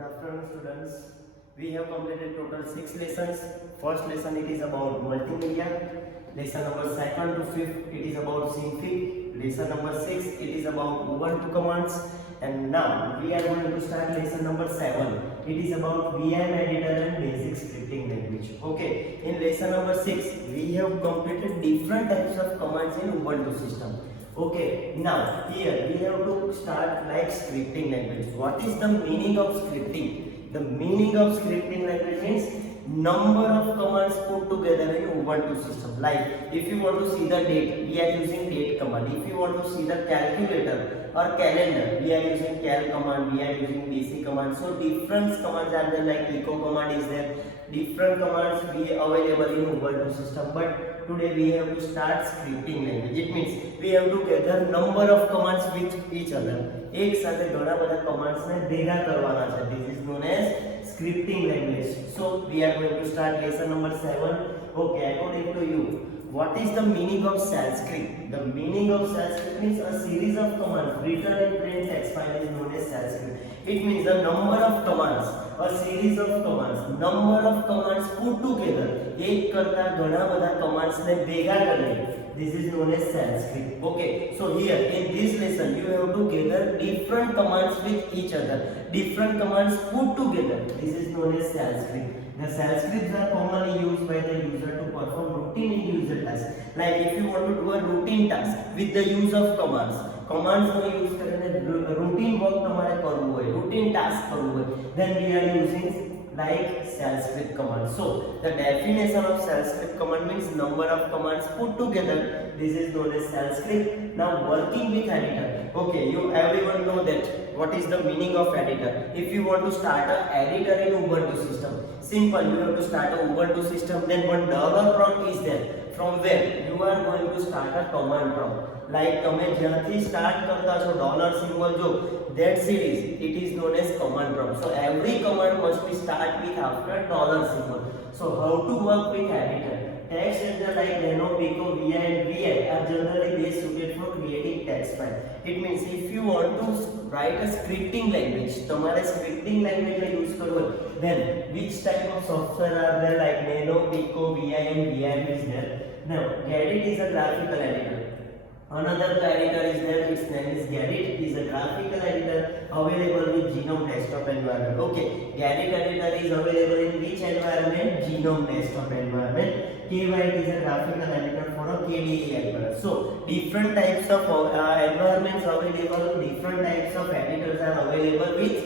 Good afternoon, students. We have completed total 6 lessons. First lesson it is about multimedia. Lesson number 2nd to 5th it is about Synfig. Lesson number 6 it is about Ubuntu commands. And now we are going to start lesson number 7. It is about Vim editor and basic scripting language. Okay. In lesson number 6 we have completed different types of commands in Ubuntu system. Okay, now here we have to start like scripting language. What is the meaning of scripting? The meaning of scripting language means number of commands put together in Ubuntu system. Like if you want to see the date, we are using date command. If you want to see the calculator or calendar, we are using cal command, we are using basic command. So different commands are there, like echo command is there. Different commands we available in Ubuntu system. But today we have to start scripting language. It means we have to gather number of commands with each other. एक साथे घણા બધા commands ને ભેગા કરવાના છે. This is known as scripting language. So we are going to start lesson number 7. Okay, according to you, what is the meaning of shell script? The meaning of shell script means a series of commands written in plain text file is known as shell script. It means the number of commands, a series of commands, number of commands put together. एक करता घણા બધા commands ને ભેગા કરીને. This is known as shell script. Okay, so here in this lesson you have to gather different commands with each other. Different commands put together. This is known as shell script. The shell scripts are commonly used by the user to perform routine user tasks. Like if you want to do a routine task with the use of commands. Commands no use કરીને routine work તમારે કરવું હોય, routine task કરવું હોય, then we are using like shell script command. So the definition of shell script command means number of commands put together. This is known as shell script. Now working with editor. Okay, you everyone know that what is the meaning of editor. If you want to start a editor in Ubuntu system, simple, you have to start a Ubuntu system, then one dollar prompt is there. From where you are going to start a command prompt. Like તમે જ્યાંથી start કરતા છો dollar symbol જો, that series it is known as command prompt. So every command must be start with after dollar symbol. So how to work with editor? Text editor like Nano, Pico, Vi and Vi are generally best suited for creating text file. It means if you want to write a scripting language, તમારે scripting language ને use કરવો, then which type of software are there? Like Nano, Pico, Vi and Vi is there. Now Gedit is a graphical editor. Another editor is there, its name is Gedit. It is a graphical editor available with GNOME desktop environment. Okay, Gedit editor is available in which environment? GNOME desktop environment. KWrite is a graphical editor for a KDE environment. So different types of environments available, different types of editors are available with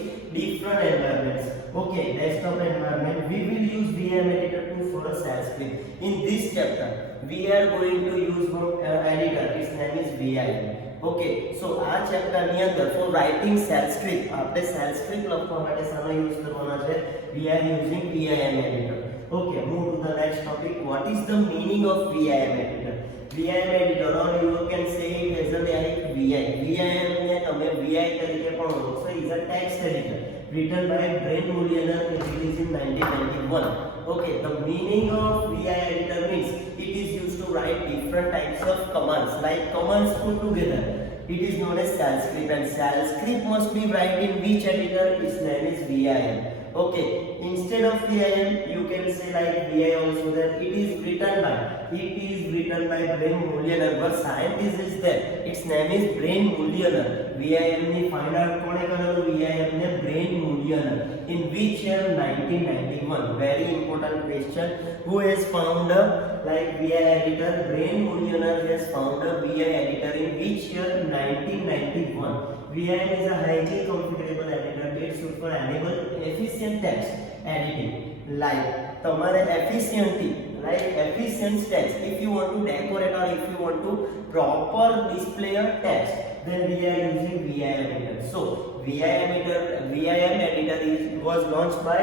different environments. Okay, desktop environment, we will use Vim editor 2 for a shell script. In this chapter we are going to use one editor, its name is Vim. Okay, so આ chapter ની અંદર for writing shell script આપણે shell script લખવા માટે શાનો use કરવાનો છે? We are using Vim editor. Okay, move to the next topic. What is the meaning of Vim editor? Vim editor, or you can say it as a like Vim. Vim ને તમે Vi તરીકે પણ ઓળખો. is a text editor written by Brain Mulliner and released in 1991. Okay, the meaning of Vi editor means it is used to write different types of commands, like commands put together. It is known as shell script, and shell script must be write in which editor? Its name is Vim. Okay, instead of Vim you can say like Vi also, that it is written by Brain Mulliner, but scientist is there, its name is Brain Mulliner. Vim ni find out કોણે કરેલું? Vim ને Brain Mulliner. In which year? 1991. Very important question. Who has found a like Vi editor? Brain Mulliner has found a Vi editor in which year? 1991. Vim is a highly configurable editor that should for enable efficient text editing. Like તમારે efficiency, like efficient text, if you want to decorate or if you want to proper display a text, then we are using Vim editor. So Vim editor was launched by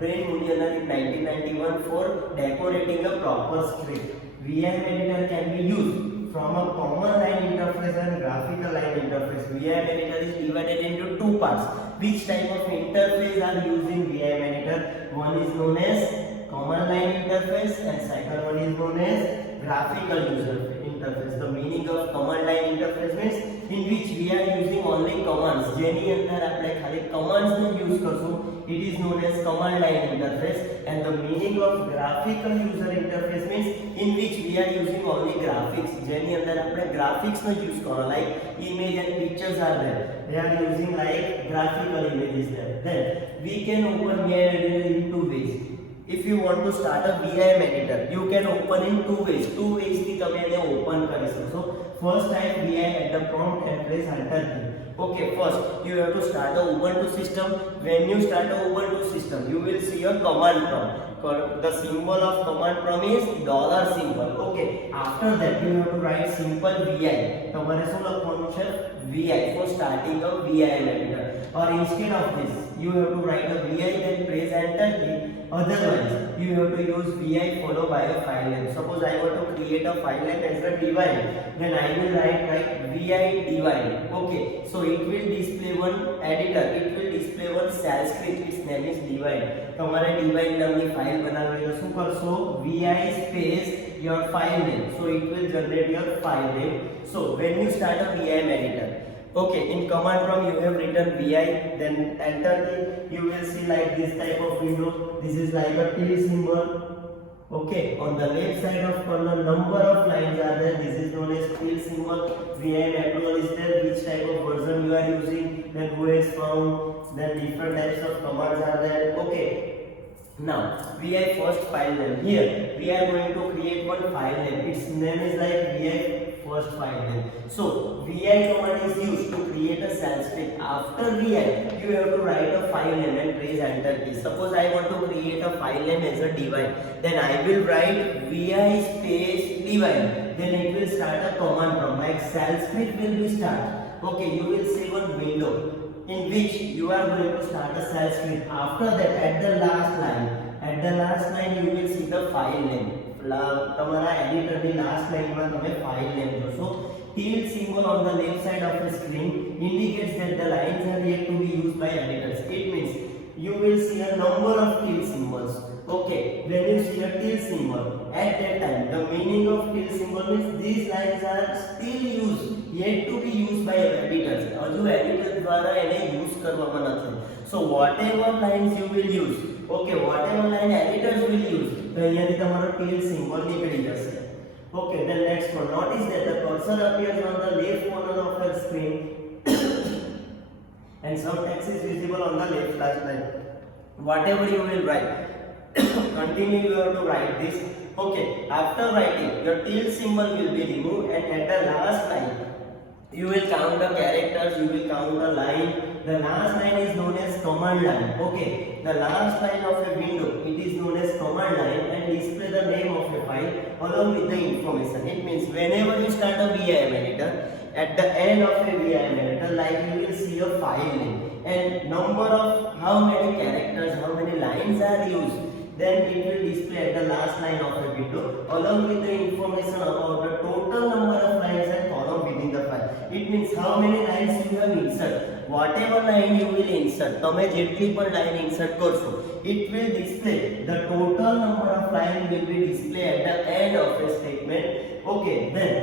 Brain Mulliner in 1991 for decorating a proper script. Vim editor can be used from a command line interface and graphical line interface. Vim editor is divided into two parts. Which type of interface are using Vim editor? One is known as command line interface and second one is known as graphical user interface. The meaning of command line interface means in which we are using only commands. જેની અંદર આપણે ખાલી commands નો use કરશું. It is known as command line interface. And the meaning of graphical user interface means in which we are using only graphics. જેની અંદર આપણે graphics નો use કરો. Like image and pictures are there. They are using like graphical images there. Then we can open VIM editor in two ways. If you want to start a VIM editor, you can open in two ways. Two ways થી તમે એને open કરી શકશો. First type VIM at the prompt and press enter key. Okay, first you have to start a Ubuntu system. When you start a Ubuntu system, you will see a command prompt. The symbol of command prompt is dollar symbol. Okay, after that you have to write simple VI. તમારે શું લખવાનું છે? VI for starting a VIM editor. Or instead of this, you have to write a VI then press enter key. Otherwise, you have to use VI followed by a file name. Suppose I want to create a file name as a divine, then I will write like VI divine. Okay, so it will display one editor. It will display one shell script. Its name is divine. તમારે divine નામની file બનાવવી તો શું કરશો? VI space your file name. So it will generate your file name. So when you start a VIM editor, okay, in command prompt you have written VI, then enter key, you will see like this type of window. This is like a tilde symbol. Okay, on the left side of column number of lines are there. This is known as tilde symbol. VIM approval is there, which type of version you are using, then who is found, then different types of commands are there. Okay, now VI first file name. Here we are going to create one file name. Its name is like VI first file name. So VI command is used to create a shell script. After VI, you have to write a file name and press enter key. Suppose I want to create a file name as a divine, then I will write VI space divine. Then it will start a command prompt like shell script will be start. Okay, you will see one window in which you are going to start a shell script. After that, at the last line you will see the file name. તમારા એડિટરની last લાઇનમાં તમે file name જોશો. tilde symbol on the left side of the screen indicates that the lines are yet to be used by editors. It means you will see a number of tilde symbols. Okay, when you see a tilde symbol, at that time the meaning of tilde symbol means these lines are still used, yet to be used by editors. હજુ editor દ્વારા એને use કરવામાં નથી. So whatever lines you will use, okay, whatever line editors will use, તો અહીંયાથી તમારો tilde symbol નીકળી જશે. Okay, then next one. Notice that the cursor appears on the left corner of your screen and some text is visible on the left last line. Whatever you will write, continue you have to write this. Okay, after writing, your tilde symbol will be removed and at the last line, you will count the characters, you will count the line. The last line is known as command line. Okay, the last line of a window, it is known as command line and display the name of a file along with the information. It means whenever you start a VIM editor, at the end of a VIM editor, like you will see a file name and number of how many characters, how many lines are used. Then it will display at the last line of the window along with the information about the total number of lines and column within the file. It means how many lines you have inserted. Whatever line you will insert, તમે જેટલી પણ line insert કરશો, it will display the total number of line will be displayed at the end of a statement. Okay, then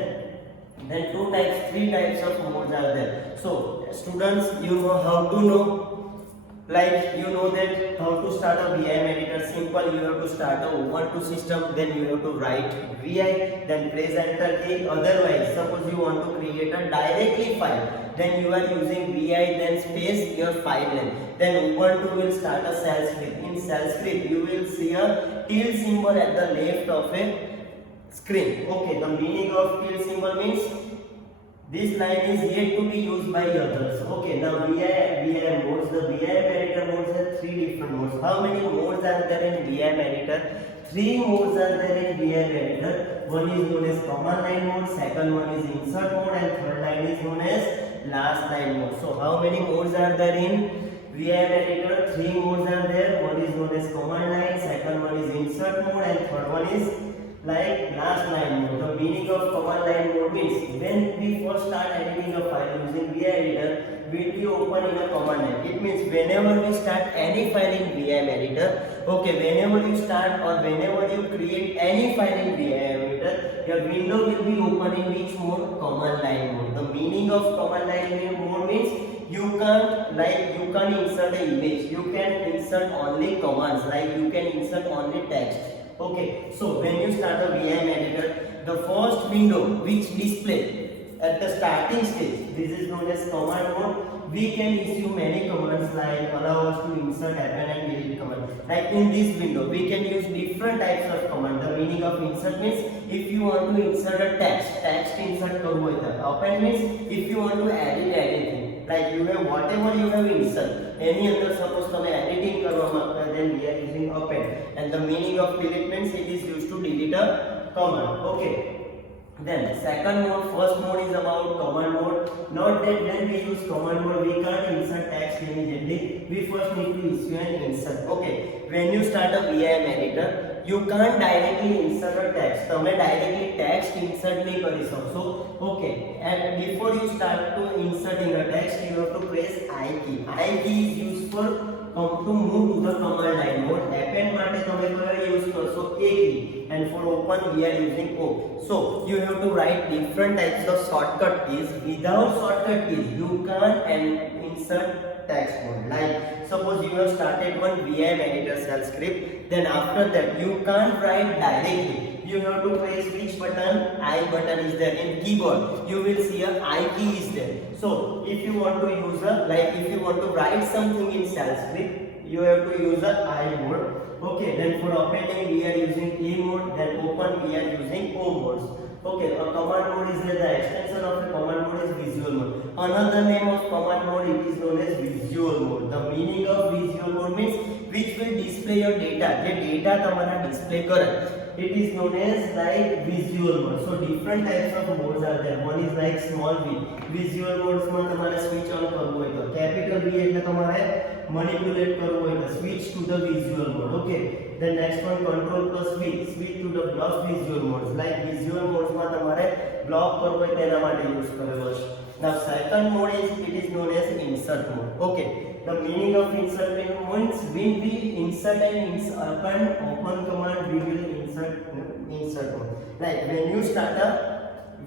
three types of modes are there. So students, you know how to know, like you know that how to start a VIM editor. Simple, you have to start a Ubuntu system, then you have to write VI, then press enter key. Otherwise, suppose you want to create a directly file, then you are using VI, then space your file name. Then Ubuntu will start a shell script. In shell script, you will see a tilde symbol at the left of a screen. Okay, the meaning of tilde symbol means this line is yet to be used by others. Okay, now VIM modes. The VIM editor modes have three different modes. How many modes are there in VIM editor? Three modes are there in VIM editor. One is known as command line mode, second one is insert mode, and third line is known as last line mode. So how many modes are there in VIM editor? Three modes are there. One is known as command line, second one is insert mode, and third one is like last line mode. The meaning of command line mode means when we first start editing a file using VI editor, will be open in a command line. It means whenever we start any file in Vim editor, okay, whenever you start or whenever you create any file in Vim editor, your window will be open in which mode? Command line mode. The meaning of command line mode means you can't insert an image, you can insert only commands, like you can insert only text. Okay, so when you start a Vim editor, the first window which display at the starting stage, this is known as command mode. We can issue many commands like allow us to insert, append and delete command. Like in this window, we can use different types of command. The meaning of insert means if you want to insert a text insert karu hoy tha. Append means if you want to edit anything, like you have whatever you have insert, any other suppose તમે editing કરવા માંગતા, then we are using append. And the meaning of delete means it is used to delete a command. Okay. Then second mode, first mode is about command mode. Not that when we use command mode we can't insert text immediately. We first need to issue an insert. Okay, when you start a Vim editor, you can't directly insert a text. તમે directly text insert नहीं કરી શકશો. Okay, and before you start to inserting a text, you have to press I key. I key is used for to move to the command line mode. Append માટે તમે કયો use કરશો? A key. And for open we are using O. So you have to write different types of shortcut keys. Without shortcut keys you can't insert text mode. Like suppose you have started one Vim editor shell script, then after that you can't write directly. You have to press which button? I button is there in keyboard. You will see a I key is there. So if you want to use if you want to write something in shell script, you have to use a I mode. Okay, then for appending we are using A mode, then open we are using O modes. Okay, a command mode is the extension of a command mode is visual mode. Another name of command mode, it is known as visual mode. The meaning of visual mode means which will display your data. The data તમારા display કરે. It is known as like visual mode. So different types of modes are there. One is like small v. Visual modes માં તમારે switch on કરવું હોય તો capital V એટલે તમારે manipulate કરવું હોય તો switch to the visual mode. Okay, then next one control plus V, switch to the block visual modes. Like visual modes માં તમારે block કરવું હોય તેના માટે use કરેલો છે. Now second mode is, it is known as insert mode. Okay, the meaning of insert means when we insert and open command we will insert mode. Like when you start a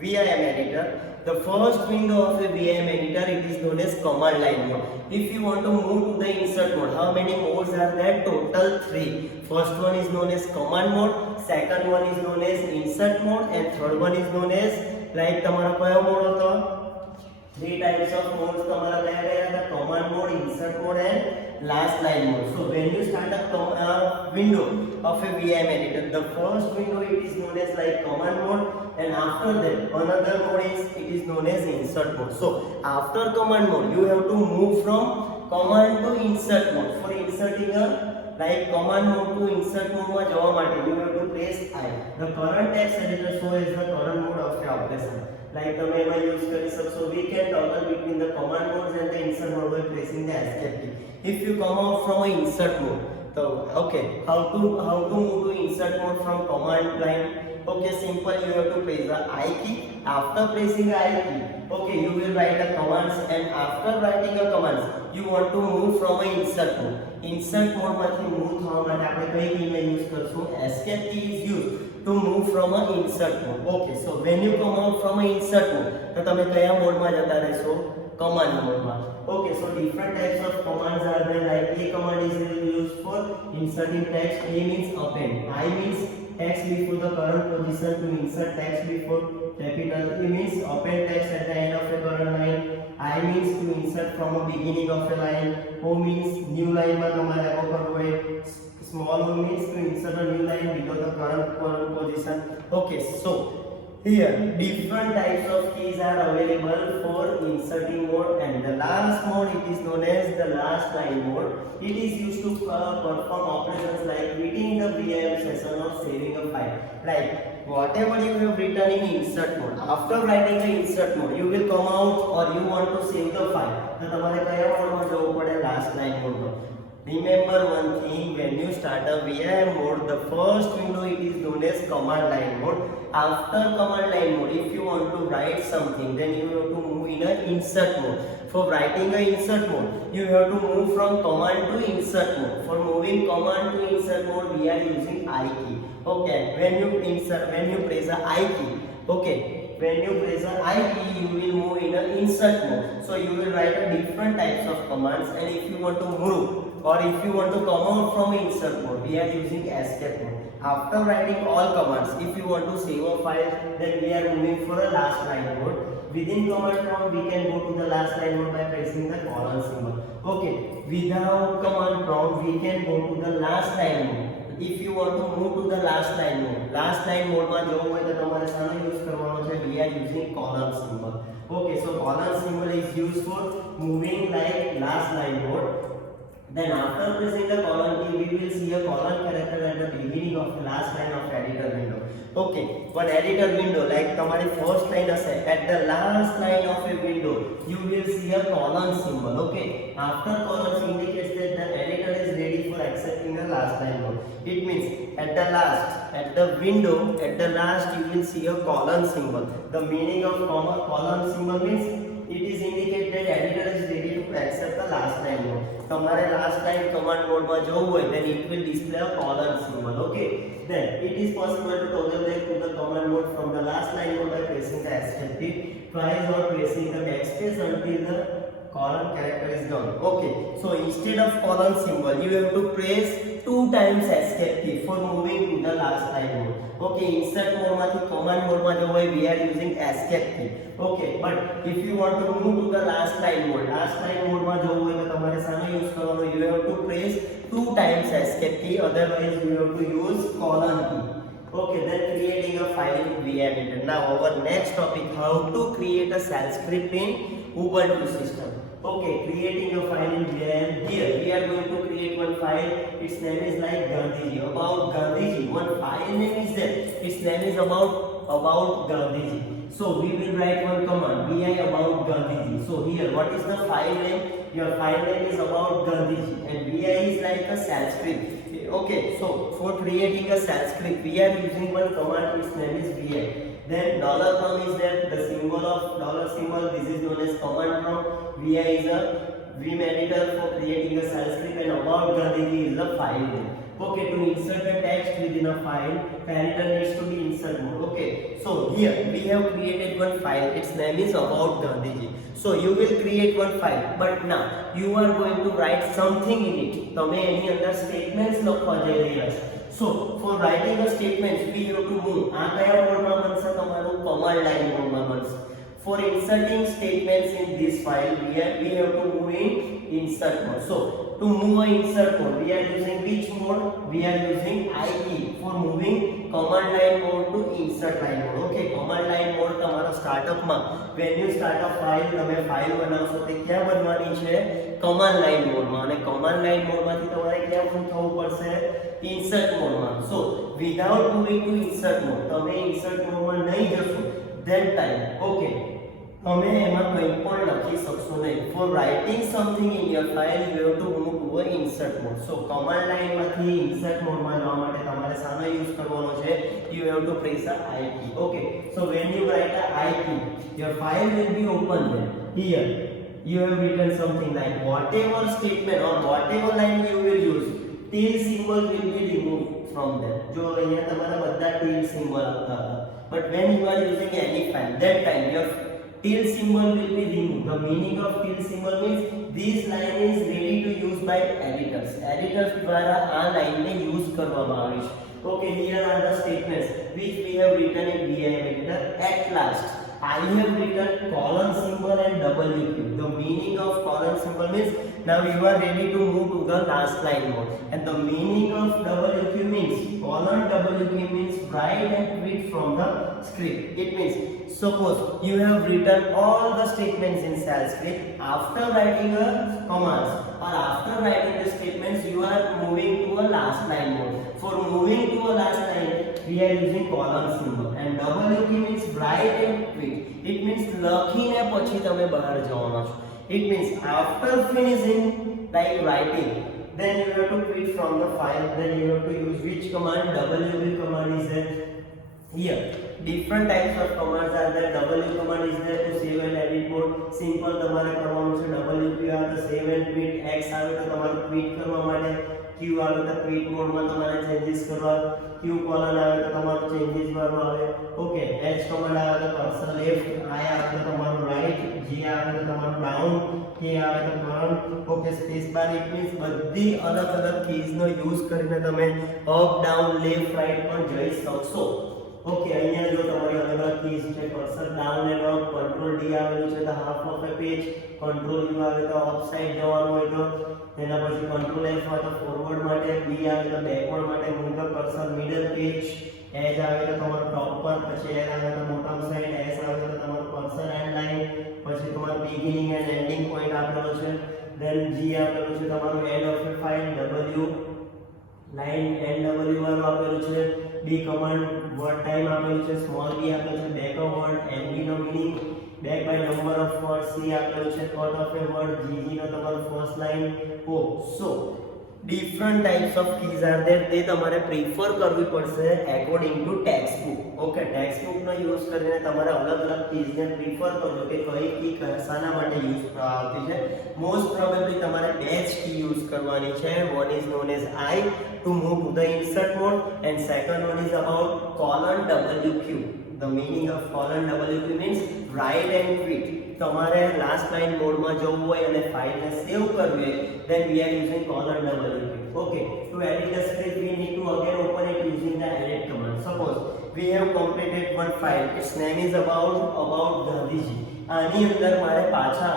Vim editor, the first window of a Vim editor, it is known as command line mode. If you want to move to the insert mode, how many modes are there? Total 3. First one is known as command mode, second one is known as insert mode, and third one is known as like તમારો કયો mode હતો? Three types of modes તમારા કયા કયા હતા? Command mode, insert mode and last line mode. So when you start a window of a Vim editor, the first window it is known as like command mode, and after that another mode is, it is known as insert mode. So after command mode you have to move from command to insert mode. For inserting a like command mode to insert mode માં જવા માટે you have to press I. The current text editor shows the current mode of your operation. Like તમે એમાં use કરી શકશો. We can toggle between the command modes and the insert mode by pressing the escape key. If you come out from a insert mode, so okay, how to move to insert mode from command line? Okay, simple, you have to press the I key. After pressing the I key, okay, you will write the commands, and after writing the commands you want to move from a insert mode. Insert mode માંથી move થવા માટે આપણે કઈ કીને use કરશું? Escape key is used to move from a insert mode. Okay, so when you come out from a insert mode, તો તમે કયા મોડમાં જતા રહેશો? Command mode માં. Okay, so different types of commands are there. Like A command is used for inserting text. A means append. I means text before the current position to insert text before capital. E means append text at the end of a current line. I means to insert from a beginning of a line. O means new line માં તમારે એવો કરવો હોય. Small o means to insert a new line below the current position. Okay, so here different types of keys are available for inserting mode, and the last mode, it is known as the last line mode. It is used to perform operations like quitting the Vim session or saving a file. Like whatever you have written in insert mode, after writing the insert mode you will come out or you want to save the file, તો તમારે કયા મોડમાં જવું પડે? Last line મોડમાં. Remember one thing, when you start a VIM mode, the first window it is known as command line mode. After command line mode, if you want to write something, then you have to move in a insert mode. For writing a insert mode, you have to move from command to insert mode. For moving command to insert mode, we are using I key. Okay, when you press a I key, okay, when you press a I key, you will move in a insert mode. So you will write a different types of commands, and if you want to move or if you want to come out from insert mode, we are using escape mode. After writing all commands, if you want to save a file, then we are moving for a last line mode. Within command prompt, we can go to the last line mode by pressing the colon symbol. Okay, without command prompt, we can go to the last line mode. If you want to move to the last line mode માં જવું હોય તો તમારે શાનો use કરવાનો છે? We are using colon symbol. Okay, so colon symbol is used for moving like last line mode. Then after pressing the colon key, we will see a colon character at the beginning of the last line of editor window. Okay, one editor window like તમારી first line હશે, at the last line of a window you will see a colon symbol. Okay, after colon indicates that the editor is ready for accepting the last line mode. It means at the last you will see a colon symbol. The meaning of colon symbol means it is indicate that editor is ready to accept the last line mode. તમારે last line command mode માં જવું હોય, then it will display a colon symbol. Okay, then it is possible to toggle back to the command mode from the last line mode by pressing the escape key twice or pressing the backspace until the colon character is gone. Okay, so instead of colon symbol, you have to press 2 times escape key for moving to the last line mode. Okay, insert mode માંથી command mode માં જવું હોય, we are using escape key. Okay, but if you want to move to the last line mode માં જવું હોય તો તમારે શાનો use કરવાનો? You have to press 2 times escape key, otherwise you have to use colon key. Okay, then creating a file in vim editor. Now our next topic, how to create a shell script in Ubuntu system. Okay, creating a file in vim. Here we are going to create one file. Its name is like Gandhiji, about Gandhiji. One file name is there, its name is about Gandhiji. So we will write one command, vi about Gandhiji. So here, what is the file name? Your file name is about Gandhiji, and vi is like a shell script. Okay, so for creating a shell script, we are using one command, its name is vi. Then $prompt is there, the symbol of $symbol, this is known as command prompt. Vi is a vim editor for creating a shell script, and about Gandhiji is the file name. Okay, to insert a text within a file, character needs to be insert mode. Okay, so here we have created one file, its name is about Gandhiji. So you will create one file, but now you are going to write something in it. તમે એની અંદર statements લખવા જઈ રહ્યા છો. So for writing a statements, we have to move. આ કયા મોડમાં બનશે? તમારું command line મોડમાં બનશે. For inserting statements in this file, we have to move in insert mode. So to move a insert mode, we are using which mode? We are using I key for moving command line mode to insert line mode. Okay, command line mode તમારા startup માં, when you start a file, તમે file બનાવશો તે ક્યાં બનવાની છે? command line mode માં, અને command line mode માંથી તમારે ક્યાં move થવું પડશે? insert mode માં. So without moving to insert mode, તમે insert mode માં નહીં જશો, then time. Okay, તમે એમાં કંઈ પણ લખી શકશો નહીં. For writing something in your file, you have to move to a insert mode. So command line માંથી insert mode માં જવા માટે તમારે શાનો યુઝ કરવાનો છે? You have to press a I key. Okay, so when you write a I key, your file will be open there. Here you have written something like whatever statement or whatever line you will use, till symbol will be removed from there. જો અહીંયા તમારા બધા till symbol આવતા હતા, but when you are using any file, that time your till symbol will be removed. The meaning of till symbol means this line is ready to use by editors. Editors દ્વારા આ line ને use કરવામાં આવે છે. Okay, here are the statements which we have written in vim editor. At last I have written colon symbol and WQ. The meaning of colon symbol means now you are ready to move to the last line mode, and the meaning of WQ means colon WQ means write and quit from the script. It means suppose you have written all the statements in shell script. After writing a commands or after writing the statements, you are moving to a last line mode. For moving to a last line, we are using colon symbol, and WQ means write and quit. It means લખીને પછી તમે બહાર જવાના છો. It means after finishing like writing, then you have to quit from the file. Then you have to use which command? WQ command is there. Here different types of commands are there. W command is there to save and edit mode. Simple તમારે કરવાનું છે. WQ આવે તો save and quit. X આવે તો તમારે quit કરવા માટે. Q આવે તો quit mode માં તમારે changes કરવા. Q colon આવે તો તમારું changes વાળું આવે. ઓકે, H command આવે તો cursor left, I આવે તો તમારું right, G આવે તો તમારું down, K આવે તો front. Okay, space bar it means બધી અલગ અલગ keys નો યુઝ કરીને તમે up down left right પણ જઈ શકશો. ઓકે, અહીંયા જો તમારી અલગ અલગ કીઝ છે. Cursor down end up, control D આવેલું છે તો half of A page, control you આવે તો અપ સાઈડ જવાનું હોય તો, એના પછી કંટ્રોલ એફ આવે તો ફોરવર્ડ માટે, બી આવે તો બેકવર્ડ માટે, move the cursor middle page, edge આવે તો તમારું ટોપ પર, પછી એલ આવે તો બોટમ સાઈડ, એસ આવે તો તમારું કર્સર એન્ડ લાઈન, પછી તમારું બિગિનિંગ એન્ડ એન્ડિંગ પોઈન્ટ આપેલો છે. દેન જી આપેલું છે તમારું end of A file, W line and W વાળું આપેલું છે. ડી કમાન્ડ વર્ડ ટાઈમ આપેલું છે, સ્મોલ બી આપેલું છે, બેક ઓફ વર્ડ, એનબી નો meaning, back by number of word, c આપેલું છે, cut of a word, gg નો તમારું first line. Oh so different types of keys are there. તે તમારે પ્રિફર કરવી પડશે according to textbook. Okay, textbook નો યુઝ કરીને તમારે અલગ અલગ કીઝને પ્રિફર કરજો કે કઈ કી શાના માટે યુઝ આવતી છે. મોસ્ટ પ્રોબેબલી તમારે બે જ કી યુઝ કરવાની છે. One is known as I to move to the insert mode, and second one is about colon WQ. The meaning of colon WQ means write and quit. તમારે last line મોડમાં જવું હોય અને ફાઇલને સેવ કરવી હોય, then we are using colon WQ. Okay, to edit the script we need to again open it using the edit command. Suppose we have completed one file, its name is about Gandhiji. આની અંદર મારે પાછા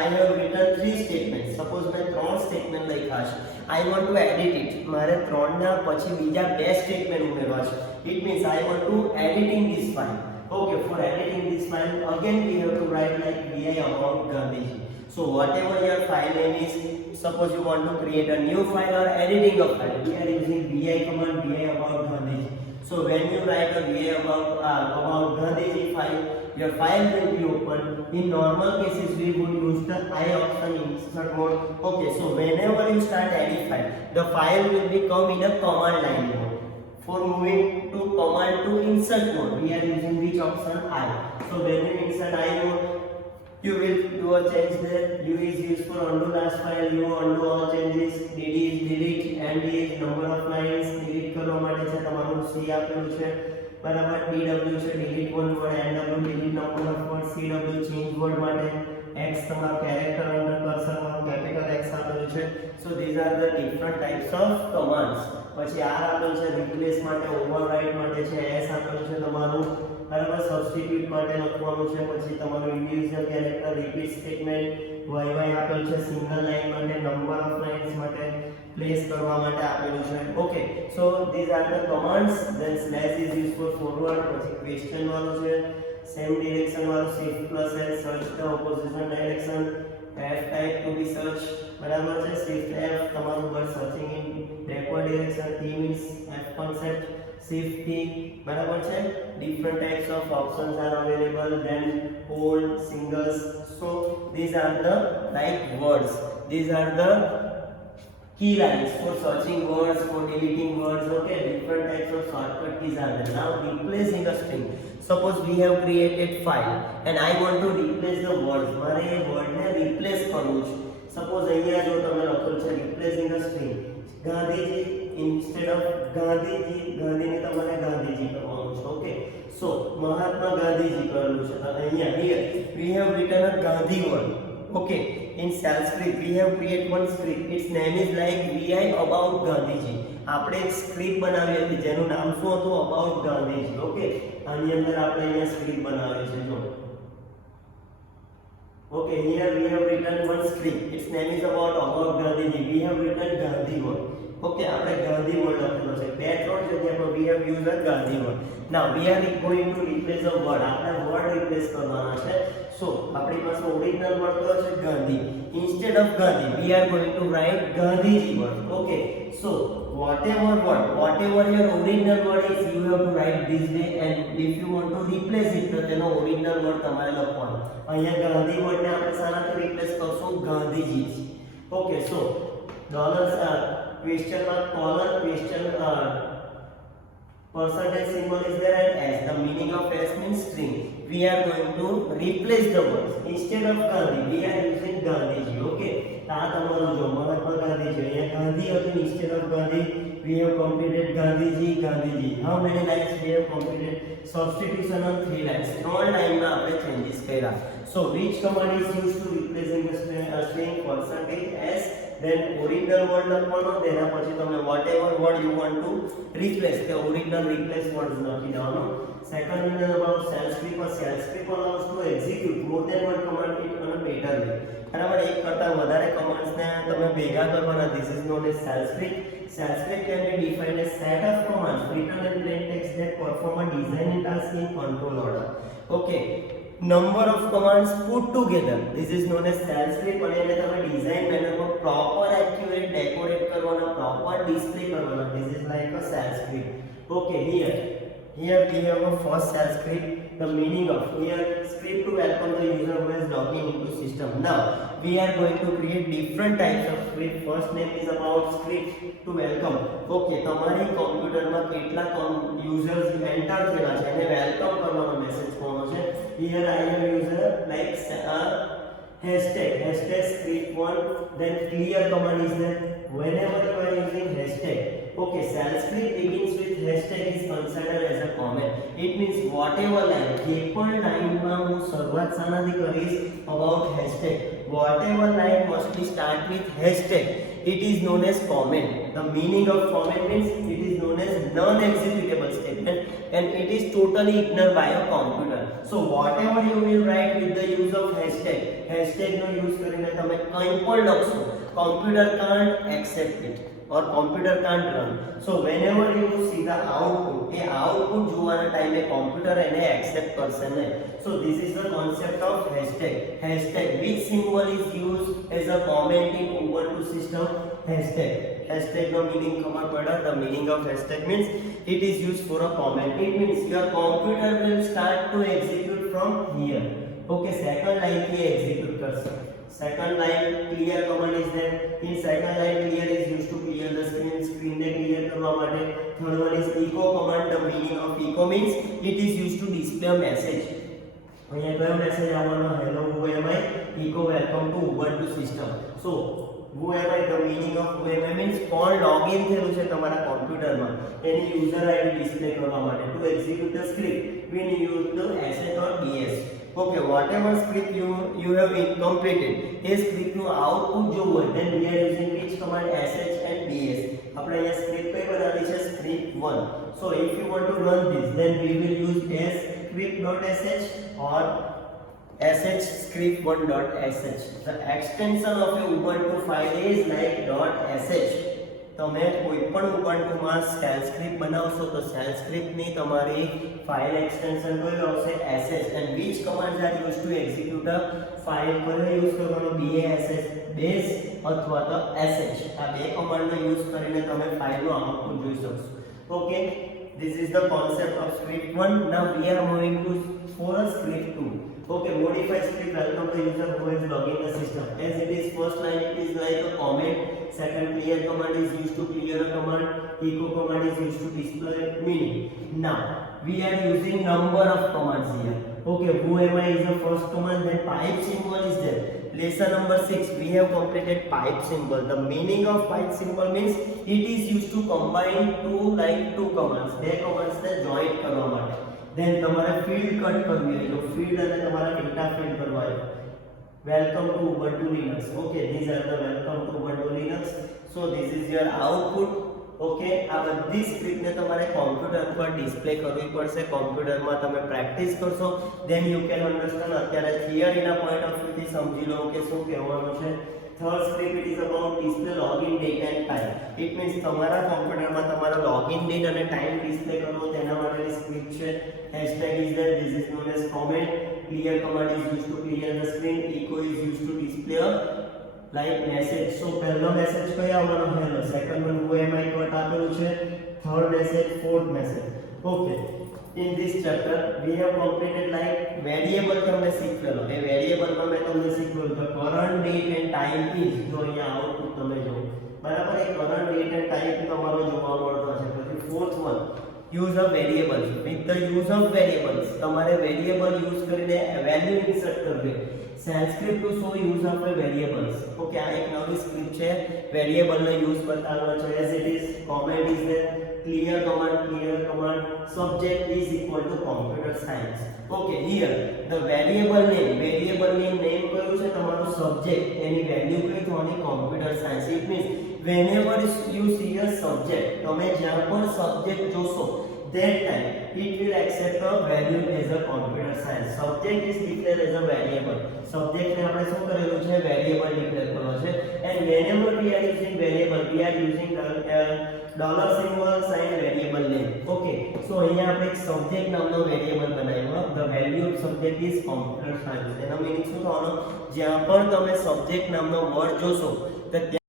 I have written 3 statements. Suppose મેં 3 statement લખ્યા છે. I want to edit it. મારે 3 ના પછી બીજા 2 સ્ટેટમેન્ટ ઉમેરવા છે. It means I want to editing this file. Okay, for editing this file again we have to write like vi about Gandhiji. So whatever your file name is, suppose you want to create a new file or editing a file, we are using vi command, vi about Gandhiji. So when you write a vi about Gandhiji file, your file will be open. In normal cases we would use the I option insert mode. Okay, so whenever you start edit file, the file will become in a command line mode. For moving to command to insert mode, we are using which option? I. So when you insert I mode, you will do a change there. U is used for undo last file, you undo all changes, dd is delete, and is number of lines. Delete કરવા માટે છે તમારું C આપેલું છે બરાબર. dw છે delete one word, nw delete number of word, cw change word માટે, x તમારું character under cursor માં capital X આપેલું છે. So these are the different types of commands. પછી r આપેલું છે replace માટે, override માટે છે, s આપેલું છે તમારું બરાબર સબસ્ટિટ્યુટ માટે લખવાનું છે. પછી તમારું individual character, repeat statement, yy આપેલું છે સિંગલ લાઈન માટે, નંબર ઓફ લાઇન્સ માટે, પ્લેસ કરવા માટે આપેલું છે. Okay, so this are the commands. Then slash is use for forward. પછી ક્વેશ્ચન વાળું છે, સેમ ડિરેક્શન વાળું, shift plus s search the opposition direction, f type to be search બરાબર છે. shift f તમારું પર searching in backward direction, t means f concept, shift t બરાબર છે. different types of options are available, then hold, singles. So these are the like words, these are the key lines for searching words, for deleting words. Okay, different types of shortcut keys are there. Now replacing a string. Suppose we have created file and I want to replace the words. મારે એ word ને replace કરવું છે. Suppose અહીંયા જો તમે લખેલું છે replacing a string, Gandhiji instead of Gandhiji, ગાંધીને તમારે ગાંધીજી કરવાનું છે. ઓકે, so મહાત્મા ગાંધીજી કરેલું છે. અને અહીંયા here we have written a Gandhi word. Okay, in shell script we have create one script, its name is like vi about Gandhiji. આપણે એક સ્ક્રિપ્ટ બનાવી હતી જેનું નામ શું હતું? about ગાંધીજી. ઓકે, આની અંદર આપણે અહીંયા સ્ક્રિપ્ટ બનાવી છે જો. Okay, here we have written one script, its name is about Gandhiji. We have written Gandhi word. Okay, આપણે ગાંધી વર્ડ લખેલો છે. બે ત્રણ જગ્યા પર we have used a Gandhi word. Now we are going to replace a word. આપણે word replace કરવાના છે. So આપણી પાસે original word કયો છે? Gandhi. Instead of Gandhi we are going to write Gandhiji word. Okay, so whatever your original word is, you have to write this way, and if you want to replace it તો તેનો original word તમારે લખવાનો. અહીંયા Gandhi word ને આપણે શાનાથી replace કરશું? Gandhiji. Okay, so question mark colon question percentage symbol is there and s. The meaning of s means string. We are going to replace the words. Instead of Gandhi, we are using Gandhiji. Okay. ता તમારું જો મહાત્મા ગાંધીજી અહીંયા ગાંધી હતું. Instead of Gandhi, we have completed Gandhiji, Gandhiji. How many lines we have completed? Substitution on 3 lines. 3 line માં આપણે changes કર્યા. So which command is used to replacing the string percentage s? Then original word લખવાનો, તેના પછી તમે whatever word you want to replace, the original replace words લખી દેવાનો. Second is about shell script. Shell script allows to execute more than one command in a better way. બરાબર, એક કરતા વધારે કમાન્ડ્સ ને તમે ભેગા કરવાના. This is known as shell script. Shell script can be defined as set of commands written in plain text that perform a design task in control order. Okay. Number of commands put together, this is known as shell script. અને એને તમે design મેનરમાં proper accurate decorate કરવાના, proper display કરવાના. This is like a shell script. Okay, here we have a first shell script. The meaning of here script to welcome the user who is logging into system. Now we are going to create different types of script. First name is about script to welcome. Okay, તમારી કોમ્પ્યુટરમાં કેટલા users enter થયેલા છે એને welcome કરવાનો message કોનો છે. Here I have user like hashtag script1, then clear command is there whenever you are using hashtag. Okay, shell script begins with hashtag is considered as a comment. It means whatever line, જે પણ લાઈનમાં હું શરૂઆત શાનાથી કરીશ about hashtag, whatever line must be start with hashtag, it is known as comment. The meaning of comment means it is known as non-executable statement and it is totally ignored by a computer. So whatever you will write with the use of hashtag no use કરીને તમે કંઈ પણ લખશો, computer can't accept it or computer can't run. So whenever you see the output, A output જોવાના ટાઈમે computer એને accept કરશે નહીં. So this is the concept of hashtag. Hashtag, which symbol is used as a comment in Ubuntu system? Hashtag no meaning ખબર પડે. The meaning of hashtag means it is used for a comment. It means your computer will start to execute from here. Okay, second line થી execute કરશે. Second line clear command is there. In second line clear is used to clear the screen ને clear કરવા માટે. Third one is echo command. The meaning of echo means it is used to display a message. અહીંયા કયો message આવવાનો? Hello who am I, echo welcome to Ubuntu system. So who am I, the meaning of who am I means કોણ login થયેલું છે તમારા કોમ્પ્યુટરમાં એની user ID display કરવા માટે. To execute the script we use the sh or bs. Okay, whatever script you have completed, A script નું output જોવું હોય then we are using which command? sh and bs. આપણે અહીંયા script કઈ બનાવી છે? script1. So if you want to run this then we will use script.sh or sh script1.sh. The extension of a Ubuntu file is like .sh. તમે કોઈ પણ ઉબુન્ટુમાં shell script બનાવશો તો શેલ સ્ક્રિપ્ટની તમારી ફાઇલ એક્સટેન્શન કઈ આવશે? sh. and which commands are used to execute a file? કયો use કરવાનો? bash, base અથવા તો sh. આ બે કમાન્ડનો યુઝ કરીને તમે ફાઇલનો આઉટપુટ જોઈ શકશો. Okay, this is the concept of script1. Now we are moving to for a script2. Okay, modify script welcome the user who is logging the system. As it is first line, it is like a comment. Second, clear command is used to clear a command. Echo command is used to display meaning. Now we are using number of commands here. Okay, who am I is the first command. Then pipe symbol is there. Lesson number 6 we have completed pipe symbol. The meaning of pipe symbol means it is used to combine two commands. બે commands ને join કરવા માટે. Then તમારે field cut કરવી હોય તો field અને તમારા data field કરવા હોય. Welcome to Ubuntu Linux. Okay, these are the welcome to Ubuntu Linux. So this is your output. Okay, આ બધી સ્ક્રિપ્ટ ને તમારે કોમ્પ્યુટર પર ડિસ્પ્લે કરવી પડશે. કોમ્પ્યુટરમાં તમે પ્રેક્ટિસ કરશો then you can understand. અત્યારે થિયરીના પોઈન્ટ ઓફ વ્યૂથી સમજી લો કે શું કહેવાનું છે. Third script it is about display login date and time. It means તમારા કોમ્પ્યુટરમાં તમારો login date અને time ડિસ્પ્લે કરવો તેના માટેની સ્ક્રિપ્ટ છે. Hashtag is there. This is known as comment. Clear command is used to clear the screen. Echo is used to display a like message. So પહેલો message કયો આવવાનો? Hello. Second one who am I cut આપેલું છે. Third message, fourth message. Okay, in this chapter we have completed like variable તમને શીખવેલો. એ વેરીએબલમાં મેં તમને શીખવેલું the current date and time is. જો અહીંયા આઉટપુટ તમે જો બરાબર. એક કરંટ ડેટ એન્ડ ટાઈમ તમારો જોવા મળતો છે. પછી fourth one use of variables. With the use of variables તમારે વેરિયેબલ યુઝ કરીને વેલ્યુ ઇન્સર્ટ કરવી. Shell script to show use of variables. Okay, આ એક નવી સ્ક્રિપ્ટ છે, વેરિયેબલ નો યુઝ બતાવવાનો છે. As it is comment is there, clear command, subject is equal to computer science. Okay, here the variable name કયું છે તમારું subject, એની value કઈ થવાની computer science. It means whenever you see a subject, તમે જ્યાં પણ subject જોશો that time it will accept a value as a computer science. Subject is declared as a variable. Subject ને આપણે શું કરેલું છે, variable declare કરવાનો છે. And whenever we are using variable, we are using dollar symbol sign variable name. Okay, so અહીંયા આપણે એક subject નામનો variable બનાવ્યો. The value of subject is computer science. એનો મીનિંગ શું થવાનો, જ્યાં પણ તમે subject નામનો વર્ડ જોશો તો